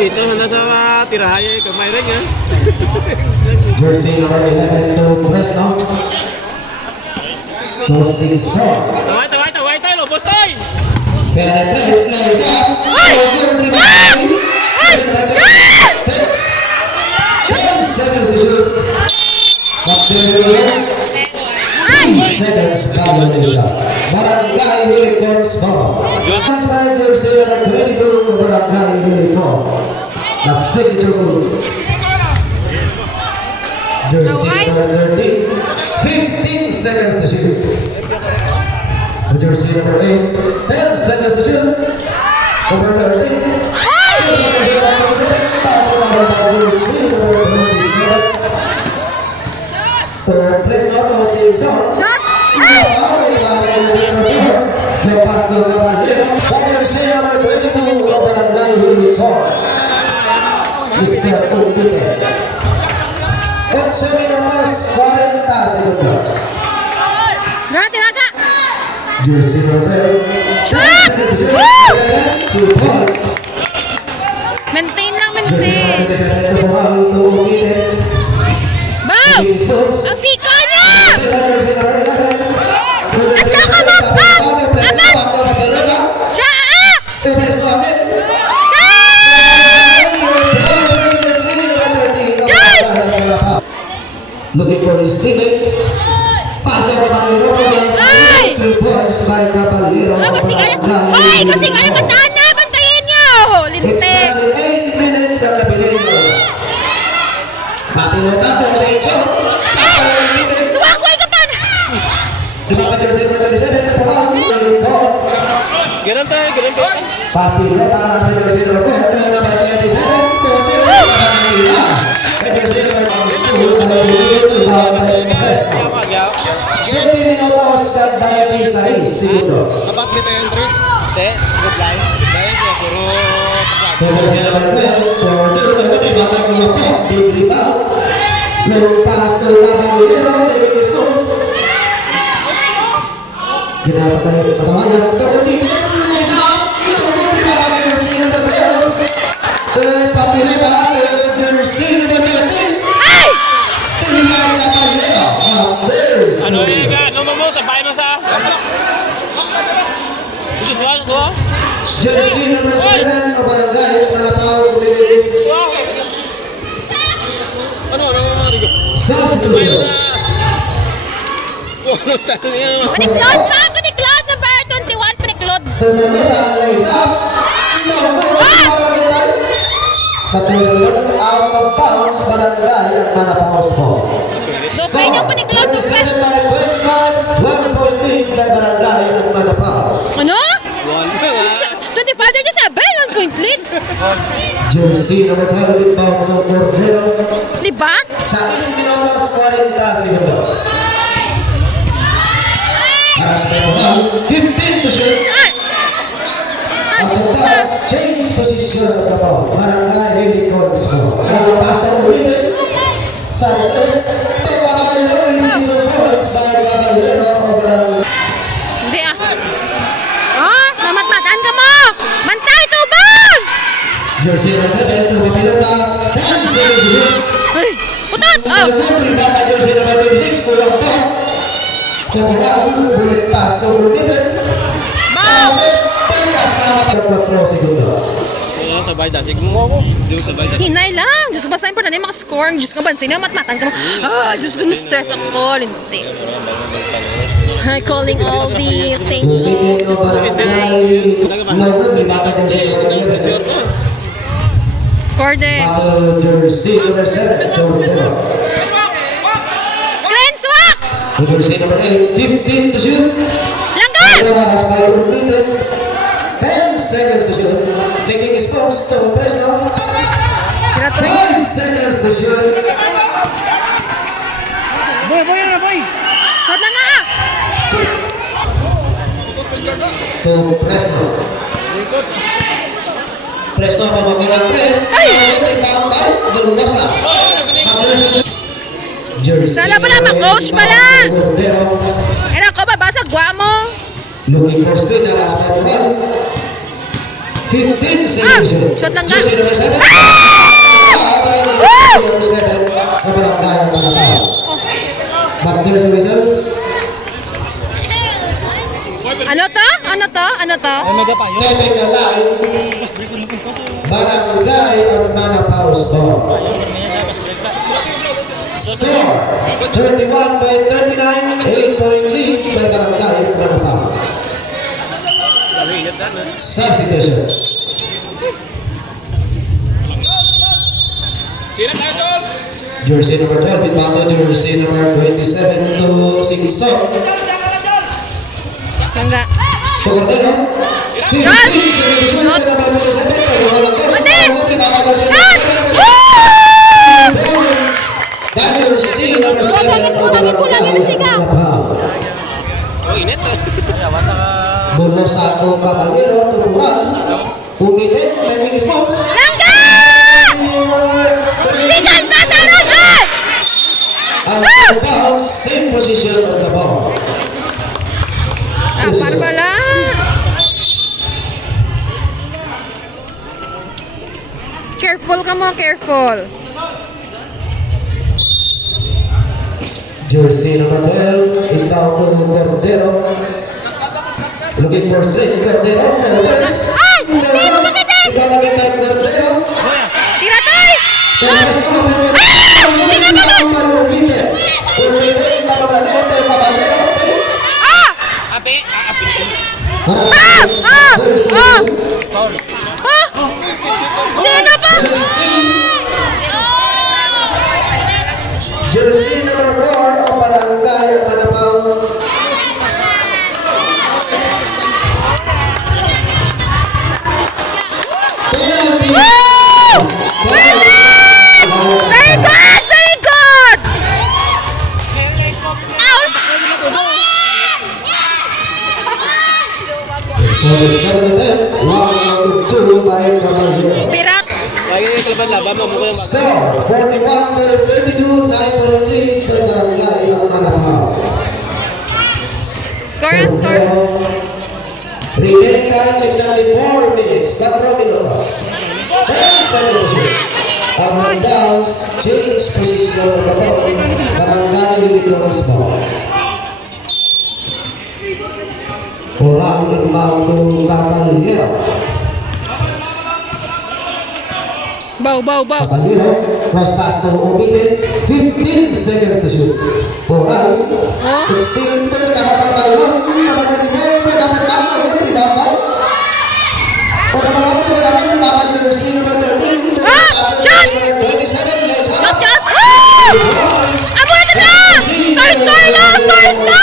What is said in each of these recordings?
Dito na sa tirahaya kamay rin ha. Jersey number 11 to press now. Crossing shot. Taway tayo, lobos tayo! Penetrates, lays up. Good rebound. 10 seconds to shoot. But there's a 3 seconds violation. Barangay Unicorns ball. That's by jersey number 22, Barangay Unicorn. The signature move. Jersey number 13, 15 seconds to shoot. Jersey number 8, 10 seconds to shoot. Number 13. Please not lose the shot. The Pastor Caballero. Jersey number 22 of Barangay Unicorn. Mr. Umbite. 8 minutos 40 segundos. Tinaga! Jersey number 12. Shot! 2 points. Maintain lang, Jersey maintain. number 17 to Umbite. Bow! Ang sika niya! Jersey number 11. Asa ka, Mabab! Abab! Siya! Looking for his teammates. Pass to Caballero. 2 points by Caballero. Hoy! Kasi nga naman na! Bantayin niyo! It's Linte! only 8 minutes of the Pilipinas. Mapilota po sa Inchon. Suwakway ka pa! Jersey number 27 na pabang. Ganun tayo. Papilota sa jersey number 27. Number 27. Jersey number 7 minutos at 26 segundos. Dapat may tayo yung tres. Te, good line. Dahil kaya puro Jersey number 12. For 2 to 3. Bakit ko ito? Big rebound. Long pass to Caballero. David Stones. Pinapatay patawayan. Tornitin. Lays out. Tumuli pa pag Jersey number 12. Papilota at Jersey number 13. Ay! Still got Caballero. There's Ano ka? Ano mo? Sabay mo sa... Suwa? Jersey number 7 o Barangay Manapaw Middle Ano Rigo? Substitution. Ano tayo niya? Paniklod pa! Paniklod! Number 21! Paniklod! Tunalo sa lays up. No, out of bounds Barangay at Manapaw ball. Dupay niyo paniklod! Dupay! 7 by 25, 1 point lead by Barangay at Manapaw. Ano? 1 25 to 7! 1 point lead! Jersey number 12 inbound to Cordero. Diba? Sa 6 minutos 40 segundos. Para sa Manapaw, 15 to shoot. Ay! At the bounce, change position of the ball. Barangay Unicorns ball. Pass to Umbite. Side step. To Caballero is 2 points by Caballero over. Hindi ah! Oh! Namatmatan ka mo! Mantay ka bang! Jersey number 7 to Papilota. 10 seconds to shoot. Ay! Putot! Oh! Good rebound by Jersey number 26. Kulang po. Kapulang bullet pass to Umbite. Bow! Pagkasama 4 segundos. sabay dasig mo ako. Di ko sabay dasig. Hinay lang! Diyos ko, basta yung pananay makascore. Diyos ko, bansin na matmatan ka mo. Ah! Diyos ko, stress ako. Linti. I'm calling all the saints of Diyos ko. Score din. Jersey number 7, Cordero. Screen swak! Jersey number 8, 15 to shoot. Langgan! Pinakalas by Urbite. 10 seconds to shoot. Making his post to Fresno. 5 seconds to shoot. Boy na boy. Hot lang nga! To Fresno. Fresno pamakulang press. Rebound by Dumosa. Jersey. Sala pa naman, coach pala. Cordero. Era ko, babasag gwa mo. Looking for screen na last by Mugal. 15 seconds to shoot. Shot lang ka. Jersey number 7. Number 7. Ang barangay ang mga tao. But there's a results. Ano to? Ano to? Ano to? Stepping alive. Barangay ang Manapaus ball. Score 31-39, 8-point lead by Barangay at Manapaus. Substitution. Jersey number 12, Pinbago, jersey number 27 to Singsong. Tangga. Pagkatino, 15 seconds to shoot, number 27, pagkakalangkas, jersey number 7 o Barangay at Manapaus. Oh, init. Mula sa atong kabalero, tumuran, umitin, landing sports. Langga! Bigan pa sa lugar! At bounce, same position of the ball. Para pala. Careful ka mo, careful. Jersey number 12, inbound to Cordero. Looking for straight, Cordero, Ay! Sino ba kita? Ibalagin tayo Cordero. Tira tayo! Tengas na ako, umitin na magalito, kabalero, please. Ah! Ah! Sino ba? Jersey number 4 ang Barangay at Manapaus. Very good! Very good! Out! Pirat! Lagi yung kalaban-laban mo. Mukha yung Score 41-32, 9-point lead by Barangay at Manapaus. Score, score. Remaining time exactly 4 minutes, 4 minutos. 10 seconds to shoot. Ang bounce, change position of the ball. Barangay Unicorns ball. Orang inbound to Caballero. Bow. Caballero, cross pass to Ubitin. 15 seconds to shoot. Orang, still to Caballero. Dapat dapat jersey number 13. Shot! 27, yes, Not just! Amo na na! Score!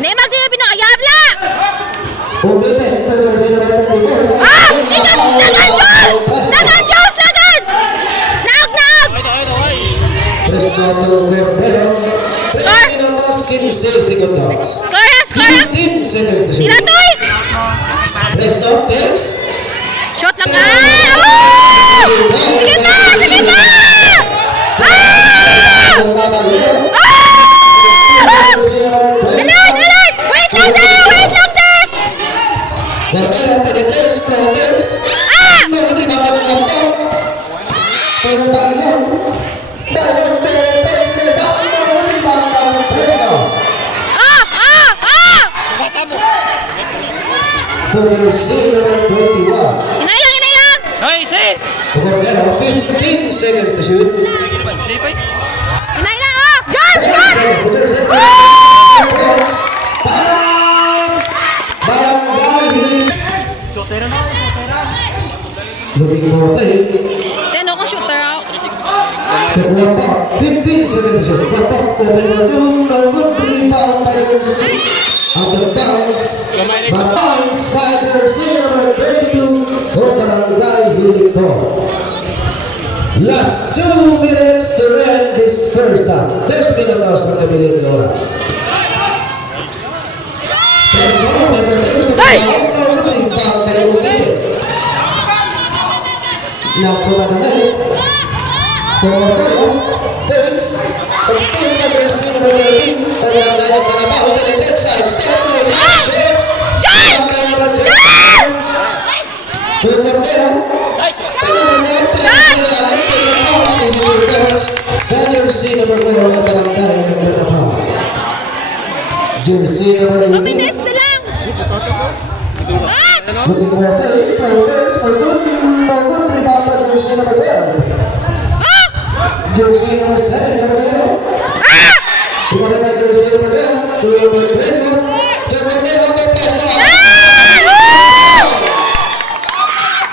Neymar din pinakayabla! Ubitin to jersey number 34. Lagan, Jones! Lagan! Naog! Presto to Cordero. 3 minutos, 15 segundos. Score! 15 seconds to shoot. Tilatoy! Presto, Pels. Shot lang ka! Sige pa! Alert! Wait lang there! Cordero, penetrates, floaters. Hindi dapat mengambil. Pagbalan. Dalam penetrates, hindi dapat Presto. To jersey number 21. Inayang! Hey, say! Cordero, 15 seconds to shoot. Inayang! Josh! 10 seconds to jersey. Parang Barangay. Looking for play. Teno ko shooter out. 15 seconds to shoot. Bapak, open your two, no good, rebound by jersey. Out of bounds. Barangay Spiders, number 22 for Barangay Unicorn. Last 2 minutes to end this first half. 10 minutos ang nabiling oras. Presto, number 6 for Barangay, no good, rebound by Ubitin. Now, Kumananay. Cordero, Burns, but still by jersey number 13 for Barangay at Manapaus. Penetrate side step, plays out, shoot. Barangay number 12. Cordero. Tingnan mo mo, pinag-alalan, pinag mo, station your points. Jersey number 4 ng Barangay Manapal. Jersey number 18. Mabilis na lang! Looking for a play, players for good. Good rebound by jersey number 12. Jersey number 7, Cordero. Rebounded by jersey number 12 to number 21. To Cordero, to press down.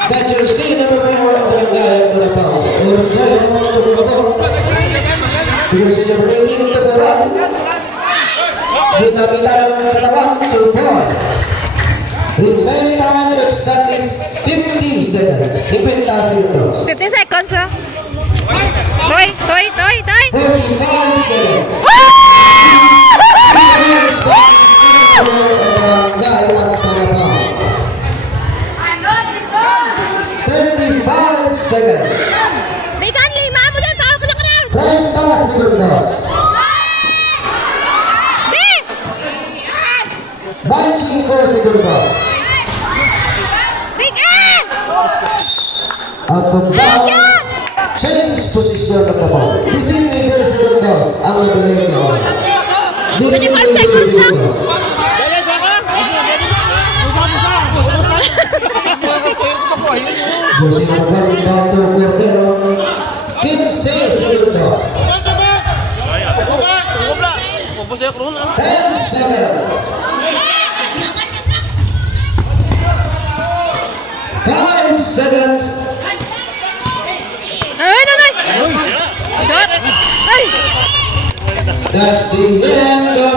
By jersey number 4 ng Barangay Manapal. Cordero to Cordero. Jersey number 18 to Moral. Dinamitan ng katawan, 2 points. Remaining time exactly 50 seconds. 50 seconds. 50 seconds, ha? Toy! 45 seconds. Barangay at Manapal. 25 seconds. Megan, lima mo dyan! Foul ko na ka raw! 30 seconds. Di! 25 seconds. Megan! At ang bounce, change position of the ball. 19 seconds ang nabiling na oras. 25 seconds lang. Jersey number 1 rebound to Cordero. 15 seconds. 10 seconds. 5 seconds. Ay, nanay! Shot! Ay! That's the end of